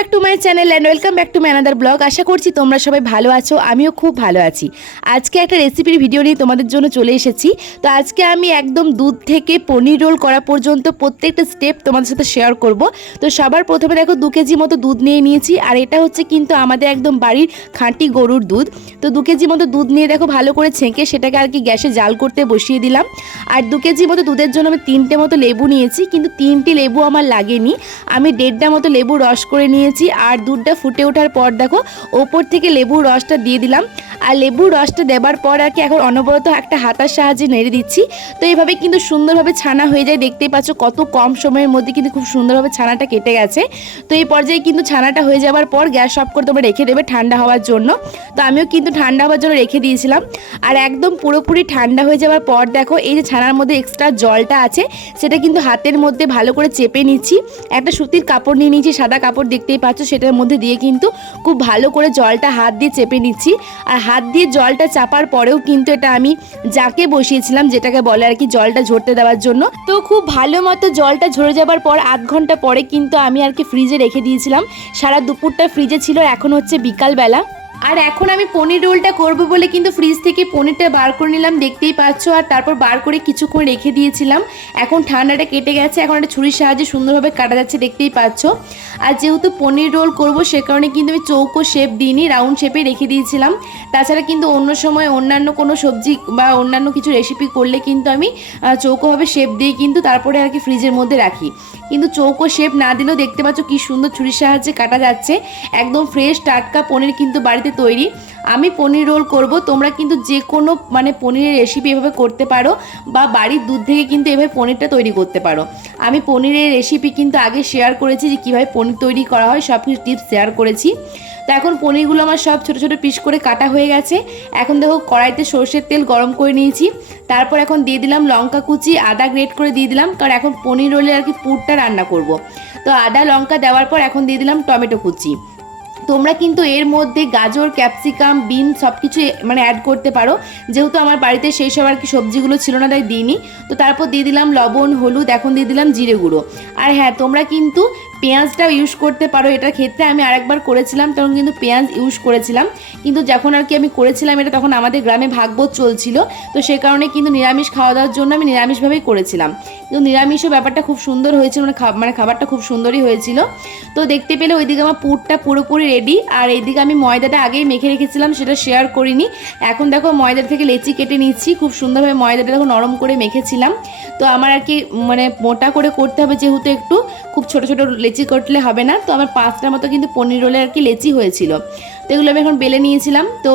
Back to my channel and welcome back to my another blog. আশা করছি তোমরা সবাই ভালো আছো, আমিও খুব ভালো আছি। আজকে একটা রেসিপির ভিডিও নিয়ে তোমাদের জন্য চলে এসেছি। তো আজকে আমি একদম দুধ থেকে পনির রোল করা পর্যন্ত প্রত্যেকটা স্টেপ তোমাদের সাথে শেয়ার করব। তো সবার প্রথমে দেখো 2 কেজি মতো দুধ নিয়ে নিয়েছি, আর এটা হচ্ছে কিন্তু আমাদের একদম বাড়ির খাঁটি গরুর দুধ। তো 2 কেজি মতো দুধ নিয়ে দেখো ভালো করে ছেঁকে সেটাকে আর কি গ্যাসে জাল করতে বসিয়ে দিলাম। আর 2 কেজি মতো দুধের জন্য আমি 3টে মতো লেবু নিয়েছি, কিন্তু 3টি লেবু আমার লাগেনি, আমি 1.5টা মতো লেবু রস করে নিয়েছি। আর দুধটা ফুটে ওঠার পর দেখো ওপর থেকে লেবুর রসটা দিয়ে দিলাম। আর লেবুর রসটা দেবার পর আর কি এখন অনবরত একটা হাতার সাহায্যে নেড়ে দিচ্ছি। তো এইভাবে কিন্তু সুন্দরভাবে ছানা হয়ে যায়, দেখতেই পাচ্ছ কত কম সময়ের মধ্যে কিন্তু খুব সুন্দরভাবে ছানাটা কেটে গেছে। তো এই পর্যায়ে কিন্তু ছানাটা হয়ে যাওয়ার পর গ্যাস অফ করে তোমরা রেখে দেবে ঠান্ডা হওয়ার জন্য। তো আমিও কিন্তু ঠান্ডা হওয়ার জন্য রেখে দিয়েছিলাম। আর একদম পুরোপুরি ঠান্ডা হয়ে যাওয়ার পর দেখো এই যে ছানার মধ্যে এক্সট্রা জলটা আছে সেটা কিন্তু হাতের মধ্যে ভালো করে চেপে নিচ্ছি। একটা সুতির কাপড় নিয়ে নিয়েছি, সাদা কাপড় দেখতেই পাচ্ছ, সেটার মধ্যে দিয়ে কিন্তু খুব ভালো করে জলটা হাত দিয়ে চেপে নিচ্ছি। আর হাত দিয়ে জলটা চাপার পরেও কিন্তু এটা আমি জাকে বসিয়েছিলাম, যেটাকে বলে আর কি জলটা ঝরতে দেওয়ার জন্য। তো খুব ভালো মতো জলটা ঝরে যাবার পর আধ ঘন্টা পরে কিন্তু আমি আর কি ফ্রিজে রেখে দিয়েছিলাম। সারা দুপুরটা ফ্রিজে ছিল, এখন হচ্ছে বিকালবেলা। আর এখন আমি পনির রোলটা করব বলে কিন্তু ফ্রিজ থেকে পনিরটা বার করে নিলাম, দেখতেই পাচ্ছ। আর তারপর বার করে কিছুক্ষণ রেখে দিয়েছিলাম। এখন ঠান্ডাটা কেটে গেছে, এখন একটা ছুরির সাহায্যে সুন্দরভাবে কাটা যাচ্ছে, দেখতেই পাচ্ছ। আর যেহেতু পনির রোল করব সে কারণে কিন্তু আমি চৌকো শেপ দিইনি, রাউন্ড শেপে রেখে দিয়েছিলাম। তাছাড়া কিন্তু অন্য সময় অন্যান্য কোনো সবজি বা অন্যান্য কিছু রেসিপি করলে কিন্তু আমি চৌকোভাবে শেপ দিয়ে কিন্তু তারপরে আর কি ফ্রিজের মধ্যে রাখি। কিন্তু চৌকো শেপ না দিলেও দেখতে পাচ্ছ কি সুন্দর ছুরির সাহায্যে কাটা যাচ্ছে। একদম ফ্রেশ টাটকা পনির কিন্তু বাড়িতে তৈরি। আমি পনির রোল করব, তোমরা কিন্তু যে কোনো মানে পনিরের রেসিপি এভাবে করতে পারো, বা বাড়ির দুধ থেকে কিন্তু এভাবে পনিরটা তৈরি করতে পারো। আমি পনিরের রেসিপি কিন্তু আগে শেয়ার করেছি যে কীভাবে পনির তৈরি করা হয়, সব কিছু টিপস শেয়ার করেছি। তো এখন পনিরগুলো আমার সব ছোটো ছোটো পিস করে কাটা হয়ে গেছে। এখন দেখো কড়াইতে সর্ষের তেল গরম করে নিয়েছি। তারপর এখন দিয়ে দিলাম লঙ্কা কুচি, আদা গ্রেট করে দিয়ে দিলাম, কারণ এখন পনির রোলে আর কি পুরটা রান্না করব। তো আদা লঙ্কা দেওয়ার পর এখন দিয়ে দিলাম টমেটো কুচি। তোমরা কিন্তু এর মধ্যে গাজর, ক্যাপসিকাম, বিন সব কিছু মানে অ্যাড করতে পারো, যেহেতু আমার বাড়িতে সেই সব আর কি সবজিগুলো ছিল না তাই দিইনি। তো তারপর দিয়ে দিলাম লবণ, হলুদ, এখন দিয়ে দিলাম জিরে গুঁড়ো। আর হ্যাঁ, তোমরা কিন্তু পেঁয়াজটাও ইউজ করতে পারো এটার ক্ষেত্রে। আমি আরেকবার করেছিলাম তখন কিন্তু পেঁয়াজ ইউজ করেছিলাম, কিন্তু যখন আর কি আমি করেছিলাম এটা তখন আমাদের গ্রামে ভাগবত চলছিল। তো সে কারণে কিন্তু নিরামিষ খাওয়া দাওয়ার জন্য আমি নিরামিষভাবেই করেছিলাম। কিন্তু নিরামিষও ব্যাপারটা খুব সুন্দর হয়েছিল, মানে খাবারটা খুব সুন্দরই হয়েছিল। তো দেখতে পেলে ওইদিকে আমার পুরটা পুরোপুরি রেডি। আর এইদিকে আমি ময়দাটা আগেই মেখে রেখেছিলাম, সেটা শেয়ার করিনি। এখন দেখো ময়দা থেকে লেচি কেটে নিচ্ছি, খুব সুন্দরভাবে ময়দাটা দেখো নরম করে মেখেছিলাম। তো আমার আর কি মানে মোটা করে করতে হবে, যেহেতু একটু খুব ছোট ছোট লেচি করলে হবে না। তো আমার 5টা মতো কিন্তু পনির রোলে আর কি লেচি হয়েছিল। তো এগুলো আমি এখন বেলে নিয়েছিলাম। তো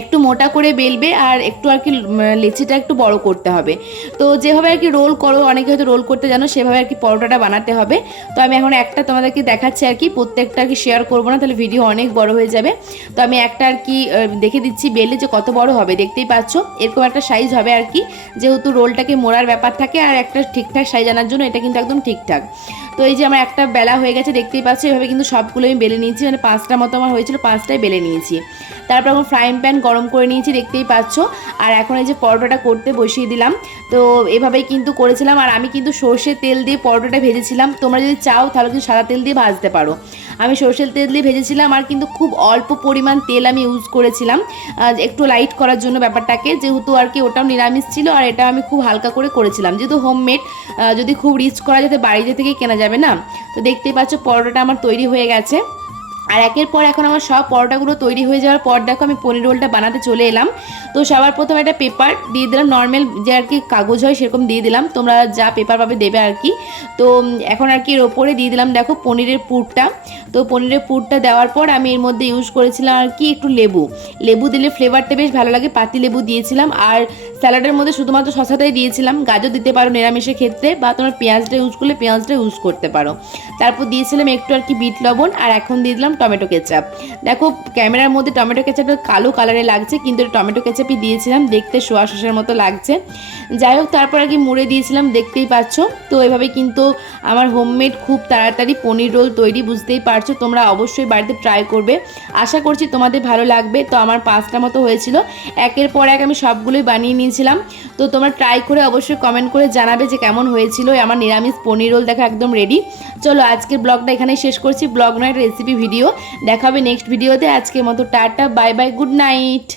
একটু মোটা করে বেলবে আর একটু আর কি লেচিটা একটু বড় করতে হবে। তো যেভাবে আর কি রোল করো, অনেকে হয়তো রোল করতে জানো, সেভাবে আর কি পরোটাটা বানাতে হবে। তো আমি এখন একটা তোমাদেরকে দেখাচ্ছি আর কি, প্রত্যেকটা আর কি শেয়ার করবো না, তাহলে ভিডিও অনেক বড় হয়ে যাবে। তো আমি একটা আর কি দেখে দিচ্ছি বেলে যে কত বড় হবে, দেখতেই পাচ্ছ এরকম একটা সাইজ হবে আর কি, যেহেতু রোলটাকে মোড়ার ব্যাপার থাকে। আর একটা ঠিকঠাক সাইজ আনার জন্য এটা কিন্তু একদম ঠিকঠাক। তো এই যে আমার একটা বেলা হয়ে গেছে, দেখতেই পাচ্ছ। এভাবে কিন্তু সবগুলো আমি বেলে নিয়েছি, মানে 5টা মতো আমার হয়েছিল, 5টাই বেলে নিয়েছি। তারপর এখন ফ্রাইং প্যান গরম করে নিয়েছি, দেখতেই পাচ্ছ। আর এখন এই যে পরোটাটা করতে বসিয়ে দিলাম। তো এভাবেই কিন্তু করেছিলাম। আর আমি কিন্তু সর্ষের তেল দিয়ে পরোটাটা ভেজেছিলাম, তোমরা যদি চাও তাহলে কিন্তু সাদা তেল দিয়ে ভাজতে পারো। আমি সর্ষের তেল দিয়ে ভেজেছিলাম, আর কিন্তু খুব অল্প পরিমাণ তেল আমি ইউজ করেছিলাম, একটু লাইট করার জন্য ব্যাপারটাকে, যেহেতু আর কি ওটাও নিরামিষ ছিল। আর এটা আমি খুব হালকা করে করেছিলাম, যেহেতু হোমমেড, যদি খুব রিচ করা যেতে বাড়িতে থেকে কেনা যাবে না। তো দেখতেই পাচ্ছ পরোটাটা আমার তৈরি হয়ে গেছে। আর একের পর এখন আমার সব পরোটাগুলো তৈরি হয়ে যাওয়ার পর দেখো আমি পনির রোলটা বানাতে চলে এলাম। তো সবার প্রথমে একটা পেপার দিয়ে দিলাম, নর্মাল যে আর কি কাগজ হয় সেরকম দিয়ে দিলাম, তোমরা যা পেপার পাবে দেবে আর কি। তো এখন আর কি এর ওপরে দিয়ে দিলাম দেখো পনিরের পুরটা। তো পনিরের পুরটা দেওয়ার পর আমি এর মধ্যে ইউজ করেছিলাম আর কি একটু লেবু দিলে ফ্লেভারটা বেশ ভালো লাগে, পাতি লেবু দিয়েছিলাম। আর স্যালাডের মধ্যে শুধুমাত্র শসাটাই দিয়েছিলাম, গাজর দিতে পারো নিরামিষের ক্ষেত্রে, বা তোমরা পেঁয়াজটা ইউজ করলে পেঁয়াজটা ইউজ করতে পারো। তারপর দিয়েছিলাম একটু আর কি বিট লবণ, আর এখন দিয়ে দিলাম টমেটো কেচাপ। দেখো ক্যামেরার মধ্যে টমেটো কেচাপটা কালো কালারে লাগছে, কিন্তু টমেটো কেচাপই দিয়েছিলাম, দেখতে সোয়া সসের মতো লাগছে। যাই হোক, তারপর আর কি মুড়ে দিয়েছিলাম, দেখতেই পাচ্ছ। তো এভাবে কিন্তু আমার হোমমেড খুব তাড়াতাড়ি পনির রোল তৈরি, বুঝতেই পারছো। তোমরা অবশ্যই বাড়িতে ট্রাই করবে, আশা করছি তোমাদের ভালো লাগবে। তো আমার 5টা মতো হয়েছিল, একের পর এক আমি সবগুলোই বানিয়ে নিয়েছিলাম। তো তোমরা ট্রাই করে অবশ্যই কমেন্ট করে জানাবে যে কেমন হয়েছিল। আমার নিরামিষ পনির রোল দেখা একদম রেডি। চলো আজকের ব্লগটা এখানেই শেষ করছি, ব্লগ নয় রেসিপি ভিডিও। দেখা হবে নেক্সট ভিডিওতে। আজকের মতো tata, bye bye, good night.